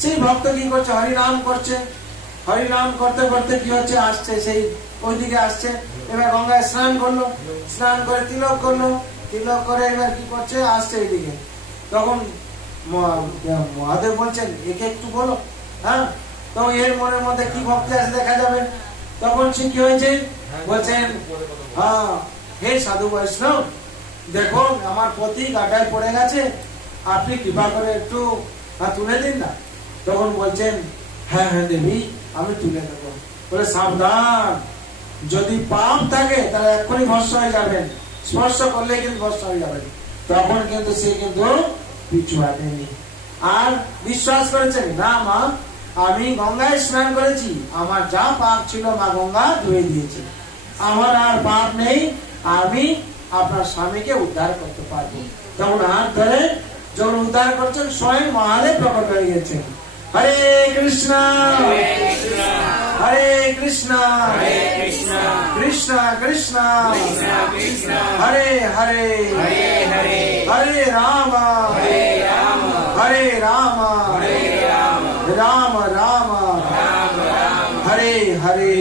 সেই ভক্ত কি করছে? হরিনাম করছে। হরিনাম করতে করতে কি হচ্ছে? আসছে সেই ওইদিকে আসছে। এবার গঙ্গায় স্নান করলো, স্নান করে তিলক করলো, তিলক করে এবার কি করছে? আসছে এইদিকে। তখন মহাদেব বলছেন, একে একটু বলো। হ্যাঁ, তো এর মনের মধ্যে কি ভক্তি আছে দেখা যাবে। তখন সে কি হয়েছে? বলছেন, হ্যাঁ হে সাধু বৈষ্ণব, দেখো আমার পতি গাড্ডায় পড়ে গেছে, আপনি কৃপা করে একটু তুলে দিন না। তখন বলছেন, হ্যাঁ হ্যাঁ দেবী, আমি তুলে দেবো। বলে সাবধান, যদি পাপ থাকে তাহলে এক্ষুনি ভস্ম হয়ে যাবেন, স্পর্শ করলে কিন্তু ভস্ম হয়ে যাবেন। তখন কিন্তু সে কিন্তু পিছু হটেনি, আর বিশ্বাস করেছেন না মা আমি গঙ্গায় স্নান করেছি, আমার যা পাপ ছিল মা গঙ্গা ধুয়ে দিয়েছে, আমার আর পাপ নেই, আমি আপনার স্বামীকে উদ্ধার করতে পারবো। তখন হাত ধরে যখন উদ্ধার করছেন স্বয়ং মহাদেব প্রকট হয়ে গেছেন। হরে কৃষ্ণ হরে কৃষ্ণ কৃষ্ণ কৃষ্ণ হরে হরে হরে রাম হরে রাম রাম রাম হরে হরে।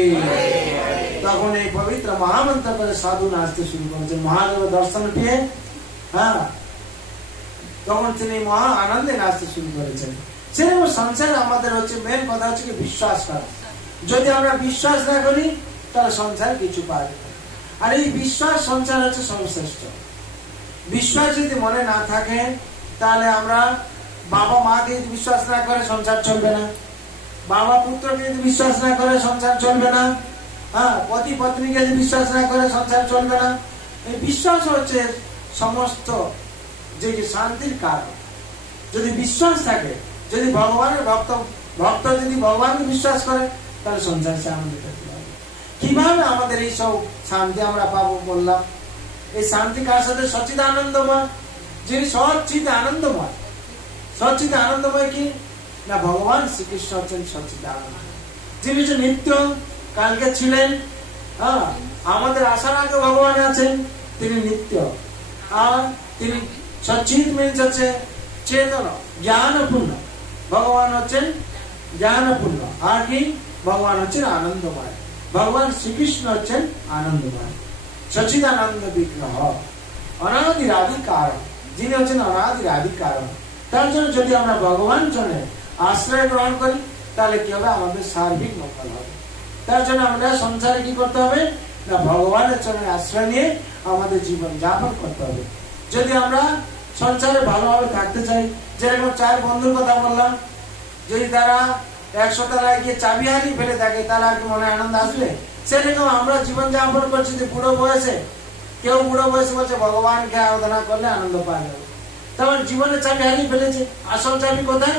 তখন এই পবিত্র মহামন্ত্র করে সাধু নাচতে শুরু করেছেন। মহাদেব দর্শন পেয়ে তখন তিনি মহা আনন্দে নাচতে শুরু করেছেন। সেরকম সংসারে আমাদের হচ্ছে মেন কথা হচ্ছে কি বিশ্বাস করা। যদি আমরা বিশ্বাস না করি তাহলে সংসার কিছু পাবে না। আর এই বিশ্বাস সংসার হচ্ছে সর্বশ্রেষ্ঠ। বিশ্বাস যদি মনে না থাকে তাহলে আমরা বাবা মাকে যদি বিশ্বাস না করে সংসার চলবে না, বাবা পুত্রকে যদি বিশ্বাস না করে সংসার চলবে না, পতি পত্নীকে যদি বিশ্বাস না করে সংসার চলবে না। এই বিশ্বাস হচ্ছে সমস্ত যে শান্তির কারণ। যদি বিশ্বাস থাকে, যদি ভগবানের ভক্ত যদি ভগবানকে বিশ্বাস করে তাহলে সংসার সে আনন্দ পেতে পারবে। কিভাবে আমাদের এই সব শান্তি আমরা পাবো বললাম? এই শান্তি কার সাথে? সচ্চিদানন্দময়, যিনি সচ্চিদ আনন্দময়। সচ্চিদ আনন্দময় কি না? ভগবান শ্রীকৃষ্ণ হচ্ছেন সচ্চিদানন্দ, যিনি হচ্ছে নিত্য, কালকে ছিলেন, আমাদের আসার আগে ভগবান আছেন, তিনি নিত্য। আর তিনি সচ্চিদ মিন্স হচ্ছে চেতন, জ্ঞানপূর্ণ। ভগবান হচ্ছেন জ্ঞানপূর্ণ। আর কি? ভগবান হচ্ছেন আনন্দময়। ভগবান শ্রীকৃষ্ণ হচ্ছেন আনন্দময়, সচ্চিদানন্দ বিগ্রহ, অনাদির আদি কারণ, যিনি হচ্ছেন অনাদির আদি কারণ। তার জন্য যদি আমরা ভগবান জন্য আশ্রয় গ্রহণ করি তাহলে কি হবে? আমাদের সার্বিক মঙ্গল হবে। তার জন্য আমরা সংসারে কি করতে হবে না? ভগবানের চরণে আশ্রয় নিয়ে আমাদের জীবন যাপন করতে হবে। যদি আমরা সংসারে ভালোভাবে থাকতে চাই, যেরকম 4 বন্ধুর কথা বললাম, যদি তারা 100 তলায় গিয়ে চাবি হারিয়ে ফেলে থাকে তারা কি মনে আনন্দ আসবে? সেরকম আমরা জীবন যাপন করছি যে বুড়ো বয়সে, কেউ বুড়ো বয়সে বলছে ভগবানকে আরাধনা করলে আনন্দ পাওয়া যাবে। তখন জীবনের চাবি হারিয়ে ফেলেছে। আসল চাবি কোথায়?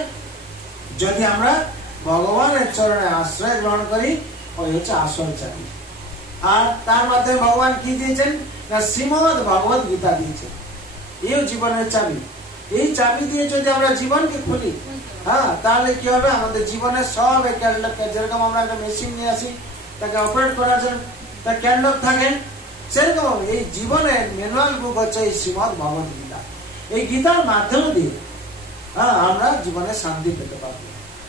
যদি আমরা ভগবানের চরণে আশ্রয় গ্রহণ করি, ওই হচ্ছে আসল চাবি। আর তার মাধ্যমে ভগবান কি দিয়েছেন না? শ্রীমদ ভগবত গীতা দিয়েছেন। এই জীবনের চাবি। এই চাবি দিয়ে যদি আমরা জীবনকে খুলি, তাহলে কি হবে? আমাদের জীবনের সব যেরকম আমরা একটা মেশিন নিয়ে আসি, তাকে অপারেট করার জন্য তার ক্যান্ডক থাকে, সেরকম এই জীবনের ম্যানুয়াল বুক হচ্ছে এই শ্রীমদ ভগবত গীতা। এই গীতার মাধ্যম দিয়ে আমরা জীবনে শান্তি পেতে পারবো।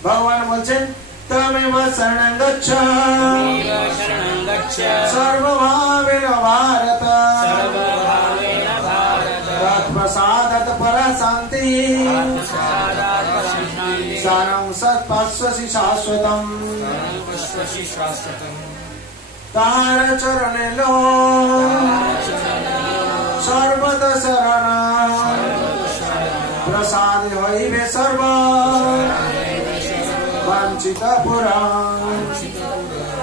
ভগবান বলছেন তমেব শরণং গচ্ছ সর্বভাবেন ভারত তৎপ্রসাদাৎ পরঃ শান্তি সারং সৎপশ্বসি শাশ্বতম। তার চরণে লো সর্বদ শরণ প্রসাদ হইবে সর্ব বঞ্চিত পুরাণ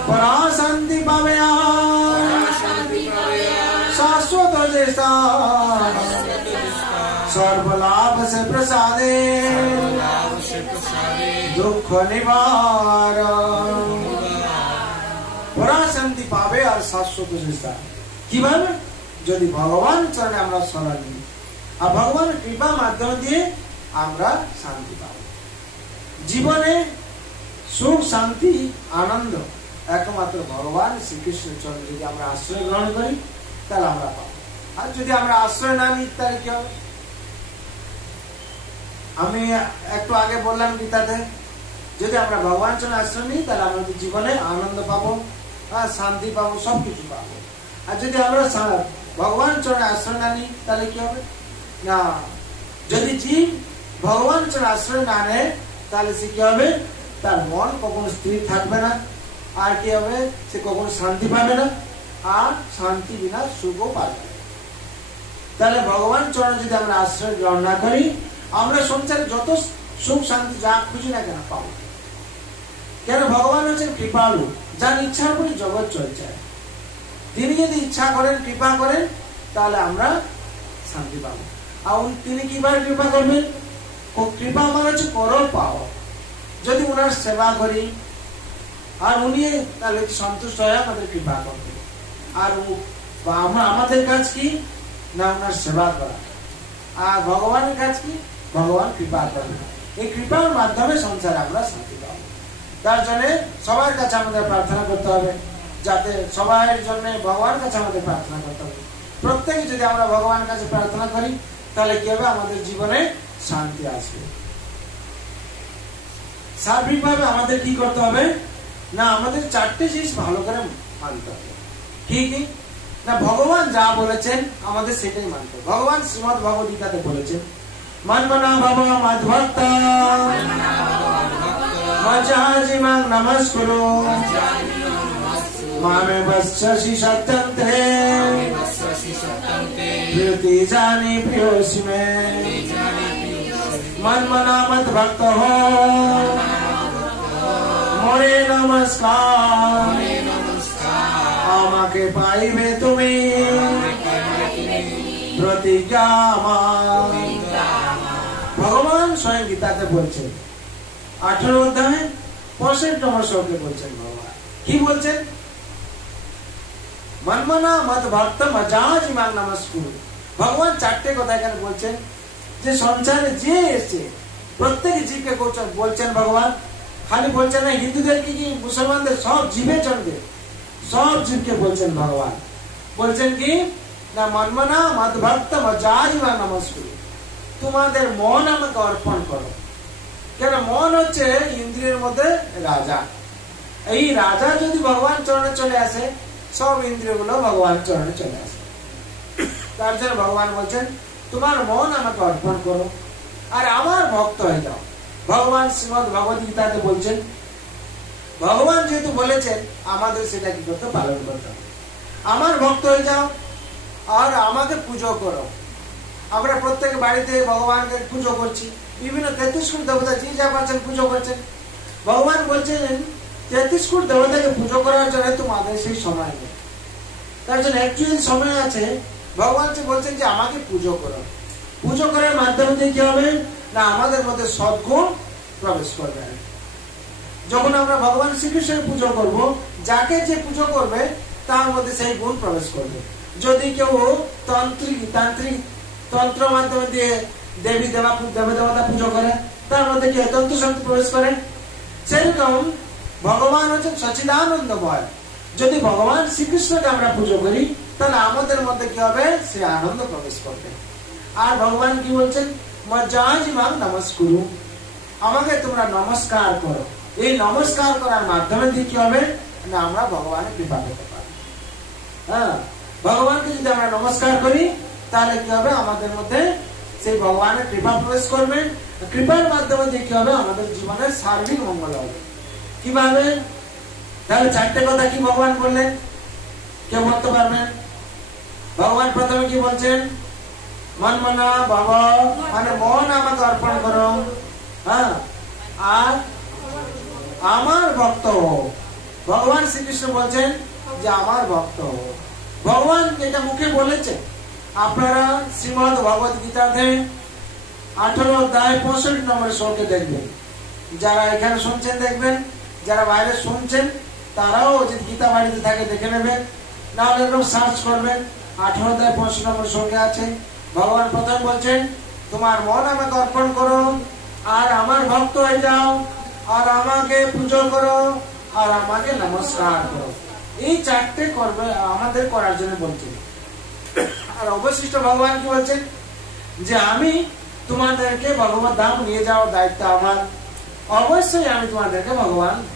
পরা শান্তি পাবে শাশ্বত যে সর্বলাভ সে প্রসাদে দুঃখ নিবারণ। পরা শান্তি পাবে আর শাশ্বত যে কিভাবে? যদি ভগবান চরণে আমরা শরণ নিই, আর ভগবানের কৃপা মাধ্যম দিয়ে আমরা শান্তি পাব। জীবনে সুখ শান্তি আনন্দ একমাত্র ভগবান শ্রীকৃষ্ণের চরণে যদি আমরা আশ্রয় গ্রহণ করি তাহলে আমরা পাবো। আর যদি আমরা আশ্রয় না নিই তাহলে কি হবে? আমি একটু আগে বললাম গীতাতে, যদি আমরা ভগবান চরণে আশ্রয় নিই তাহলে আমরা জীবনে আনন্দ পাবো, শান্তি পাবো, সবকিছু পাবো। আর যদি আমরা ভগবান চরণে আশ্রয় না নিই তাহলে কি হবে না? যদি জীব ভগবান চরণে আশ্রয় না নেয় তাহলে সে কি হবে? তার মন কখনো স্থির থাকবে না। আর কি হবে? সে কখনো শান্তি পাবে না, আর শান্তি বিনা সুখও পাবে না। তাহলে ভগবান চরণে যদি আমরা আশ্রয় গ্রহণ না করি, আমরা সংসারে যত সুখ শান্তি যা খুঁজি না কেন পাবো। কেন? ভগবান হচ্ছেন কৃপালু, যার ইচ্ছার উপরই জগৎ চলছে। তিনি যদি ইচ্ছা করেন, কৃপা করেন, তাহলে আমরা শান্তি পাবো। আর তিনি কিভাবে কৃপা করবেন? কৃপা মানে হচ্ছে করো পাও। যদি ওনার সেবা করি আর উনি তাহলে সন্তুষ্ট হয়ে আমাদের কৃপা করবেন। আর আমাদের কাজ কি না ওনার সেবা করা। আর ভগবানের কাজ কি? ভগবান কৃপা করবেন। এই কৃপার মাধ্যমে সংসারে আমরা শান্তি পাবো। তার জন্য সবার কাছে আমাদের প্রার্থনা করতে হবে, যাতে সবার জন্য ভগবানের কাছে আমাদের প্রার্থনা করতে হবে। প্রত্যেকে যদি আমরা ভগবানের কাছে প্রার্থনা করি তাহলে কি হবে? আমাদের জীবনে শান্তি আসবে। সার্বিকভাবে আমাদের কি করতে হবে না আমাদের চারটে জিনিস ভালো করে মানতে হবে। কি কি না ভগবান যা বলেছেন আমাদের সেটাই মানতে হবে। ভগবান শ্রীমদ্ ভগবদ গীতাতে বলেছেন মন্মনা ভব মদ্ভক্ত মজ্জাজিমাং নমস্কুরু মামে বস্যসি সত্যন্তে প্রিয়তি জানি প্রিয়োসি মে মন্মনা মদ্ভক্ত হো মোরে নমস্কার আমাকে পাইবে তুমি প্রতিজ্ঞা আমার। ভগবান স্বয়ং গীতাতে বলছেন 18 অধ্যায় 65 নম্বর শ্লোকে বলছেন ভগবান কি বলছেন? মন্মনা মদ ভক্ত মজ্জাজিমাং নমস্কুরু। ভগবান চারটে কথা এখানে বলছেন যে সংসারে যে এসে প্রত্যেক জীবকে বলছেন ভগবান। খালি বলছেন না হিন্দুদেরকে কি মুসলমানদের সব জীবের জন্য সব জীবকে বলছেন ভগবান। বলছেন কি না মন্মনা মদ ভক্ত মজ্জাজিমাং নমস্কুরু। তোমাদের মন আমাকে অর্পণ করো। কেন? মন হচ্ছে ইন্দ্রিয়ের মধ্যে রাজা। এই রাজা যদি ভগবান চরণে চলে আসে সব ইন্দ্রিয়গুলো ভগবান চরণে চলে আসে। তার জন্য ভগবান বলছেন তোমার মন আমাকে অর্পণ করো আর আমার ভক্ত হয়ে যাও। ভগবান শ্রীমদ্ ভগবদ গীতাতে বলছেন ভগবান যেহেতু বলেছেন আমাদের সেটা কি করতে পালন করতে হবে। আমার ভক্ত হয়ে যাও আর আমাকে পুজো করো। আমরা প্রত্যেক বাড়িতে ভগবানকে পুজো করছি, বিভিন্ন 33 কোটি দেবতা যে যা পাচ্ছেন পুজো করছেন। ভগবান বলছেন 33 কোটি দেবতাকে পুজো করার জন্য তোমাদের সেই সময় নেই। তার জন্য অ্যাকচুয়াল সময় আছে। ভগবান বলছেন যে আমাকে পুজো করো। পুজো করার মাধ্যমে কি হবে না আমাদের মধ্যে সদ্গুণ প্রবেশ করবে। যখন আমরা ভগবান শ্রীকৃষ্ণের পুজো করব যাকে যে পুজো করবে তার মধ্যে সেই গুণ প্রবেশ করবে। যদি কেউ তান্ত্রিক তন্ত্র মাধ্যমে দিয়ে দেবী দেবতা পুজো করে তার মধ্যে কি তন্ত্র শক্তি প্রবেশ করে। সেরকম ভগবান হচ্ছেন সচ্চিদানন্দময়। যদি ভগবান শ্রীকৃষ্ণকে আমরা পুজো করি তাহলে আমাদের মধ্যে কি হবে সে আনন্দ প্রবেশ করবে। আর ভগবান কি বলছেন মজ্জাজিমাং নমস্কুরু। আমাকে তোমরা নমস্কার করো। এই নমস্কার করার মাধ্যমে দিয়ে কি হবে না আমরা ভগবানের কৃপা পেতে পারি। হ্যাঁ, ভগবানকে যদি আমরা নমস্কার করি তাহলে কি হবে আমাদের মধ্যে সেই ভগবানের কৃপা প্রবেশ করবে। কৃপার মাধ্যমে দিয়ে কি হবে আমাদের জীবনের সার্বিক মঙ্গল হবে। কিভাবে? তাহলে চারটে কথা কি ভগবান বললেন কেউ বলতে পারবেন? ভগবান প্রথমে কি বলছেন মন্মনা ভব মানে মন আমাকে অর্পণ করো। হ্যাঁ, আর আমার ভক্ত হো। ভগবান শ্রীকৃষ্ণ বলছেন যে আমার ভক্ত হো। ভগবান এটা মুখে বলেছে। আপনারা শ্রীমদ্ ভগবদ গীতাতে 18 অধ্যায় 65 নম্বর শ্লোকে দেখবেন। যারা এখানে শুনছেন দেখবেন, যারা বাইরে শুনছেন তারাও যদি গীতা বাড়িতে থাকে দেখে নেবেন, না হলে এরকম সার্চ করবেন। 18 অধ্যায় 65 নম্বর শ্লোকে আছে। ভগবান প্রথম বলছেন তোমার মন আমাকে অর্পণ করো আর আমার ভক্ত হয়ে যাও আর আমাকে পুজো করো আর আমাকে নমস্কার করো। এই চারটে করবে আমাদের করার জন্য বলছেন। আর অবশিষ্ট ভগবান কি বলছেন যে আমি তোমাদেরকে ভগবত ধাম নিয়ে যাওয়ার দায়িত্ব আমার। অবশ্যই আমি তোমাদেরকে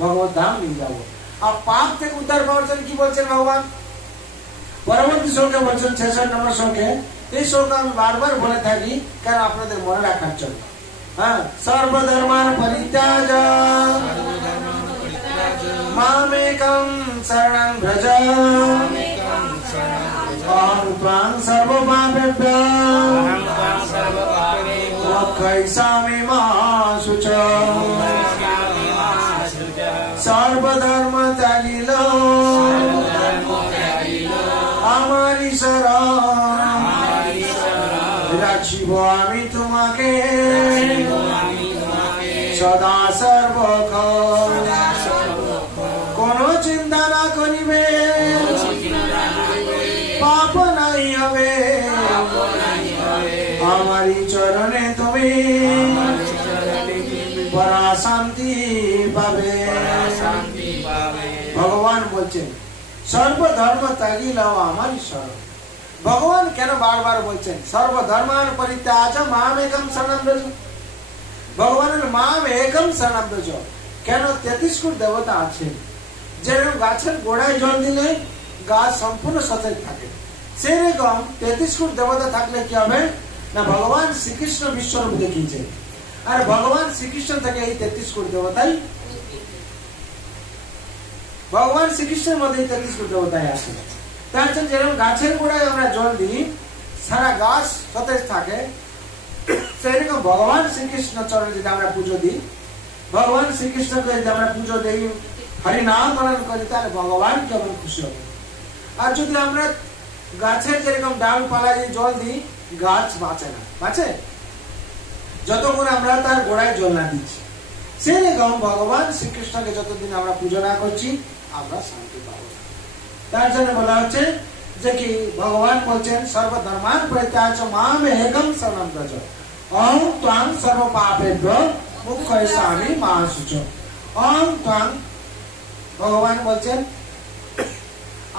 ভগবত ধাম নিয়ে যাবো। আর পাপ থেকে উদ্ধার পাওয়ার জন্য কি বলছেন ভগবান পরবর্তী শ্লোকে বলছেন 66 নম্বর শ্লোকে। এই শ্লোক আমি বারবার বলে থাকি কেন আপনাদের মনে রাখার জন্য। হ্যাঁ, সর্বধর্মান পরিত্যাজ মামেকং শরণং ব্রজ অহং ত্বাং সর্বপাপেভ্যো মোক্ষয়িষ্যামি মা শুচি। সর্বধর্ম ত্যাগিল আমারি শরণ রাখিব আমি তোমাকে সদা সর্বক্ষণ কোন চিন্তা না করিবে পাপ নাই হবে আমারি চরণে তুমি পরা শান্তি পাবে। ভগবান বলছেন সর্বধর্ম ত্যাগী লও আমারই শরণ। ভগবান কেন বারবার বলছেন সর্বধর্মান পরিত্যাজ মাম একম শরণম ব্রজ। ভগবানের মাম একম শরণম ব্রজ। কেন 33 কোটি দেবতা আছে, যেরকম গাছের গোড়ায় জল দিলে গাছ সম্পূর্ণ সতেজ থাকে, সেরকম 33 কোটি দেবতা থাকলে কি হবে না ভগবান শ্রীকৃষ্ণ বিশ্বরূপ দেখিয়েছে। আর ভগবান শ্রীকৃষ্ণ থেকে এই 33 কোটি দেবতাই, ভগবান শ্রীকৃষ্ণের মধ্যে 33 কোটি দেবতাই আসে। তার জন্য যেরকম গাছের গোড়ায় আমরা জল দিই সারা গাছ সতেজ থাকে, সেরকম ভগবান শ্রীকৃষ্ণ চরণে যদি আমরা পুজো দিই, ভগবান শ্রীকৃষ্ণকে যদি আমরা পুজো দিই, হরিনাম পালন করি, তাহলে ভগবান কেমন খুশি হবে। আর যদি আমরা গাছের যেরকম ডাল পালায় জল দিই, গাছ বাঁচে না, বাঁচে যতক্ষণ আমরা তার গোড়ায় জল না দিচ্ছি। সেরকম ভগবান শ্রীকৃষ্ণকে যতদিন আমরা পুজো না করছি আমরা শান্তি পাবো। তার জন্য বলা হচ্ছে যে কি ভগবান বলছেন সর্বধর্মান পরিত্যাজ মাম একম শরণম ব্রজ অহং ত্বং সর্ব পাপেভ্যো মুক্ষয়িষ্যামি মা শুচো। অহং ত্বং, ভগবান বলছেন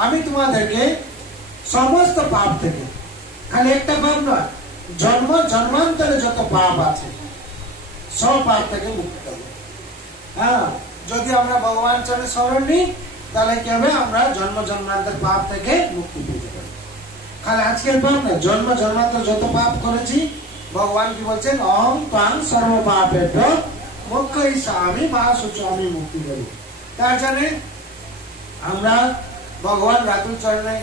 আমি তোমাদেরকে সমস্ত পাপ থেকে, খালি একটা পাপ নয়, জন্ম জন্মান্তরে যত পাপ আছে সব পাপ থেকে মুক্তি দেবো। হ্যাঁ, যদি আমরা ভগবান চরণে শরণ নিই তাহলে কি হবে, আমরা জন্ম জন্মান্তর পাপ থেকে মুক্তি পেতে পারি। খালি আজকের পাপ না, জন্ম জন্মান্তর যত পাপ করেছি ভগবান কি বলছেন অহং ত্বং সর্ব পাপেভ্যো মুক্ষয়িষ্যামি মা শুচো, আমি মুক্তি দেব। তার জন্য আমরা ভগবান রাতুল চরণে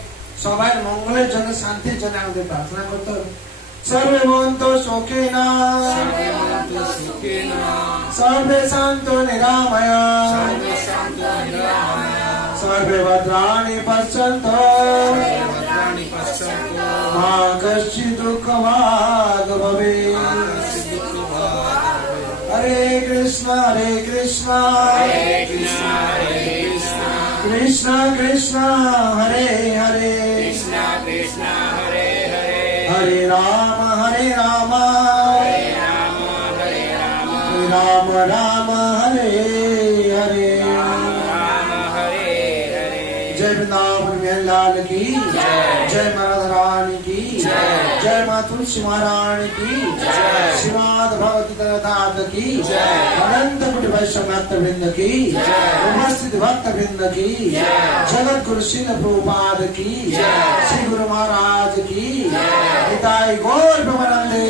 সবার মঙ্গলের জন্য, শান্তির জন্য আমাদের প্রার্থনা করতে হবে। সর্বে ভবন্তু সুখিনঃ সর্বে সন্তু নিরাময়াঃ সর্বে ভদ্রাণি পশ্যন্তু মা কশ্চিৎ দুঃখভাগ্ ভবেৎ। হরে কৃষ্ণ কৃষ্ণ কৃষ্ণ হরে হরে হরে রাম রাম রাম হরে হরে। जय वृंदावन बिहारी लाल की जय राधा रानी की जय माँ तुलसी महारानी की श्रीमद् भगवती दास की अनंत कोटि वैष्णव भक्त वृंद की उपस्थित भक्त वृंद की जगत गुरु श्री प्रभुपाद की श्री गुरु महाराज की हिताय गौर प्रेमानंदे।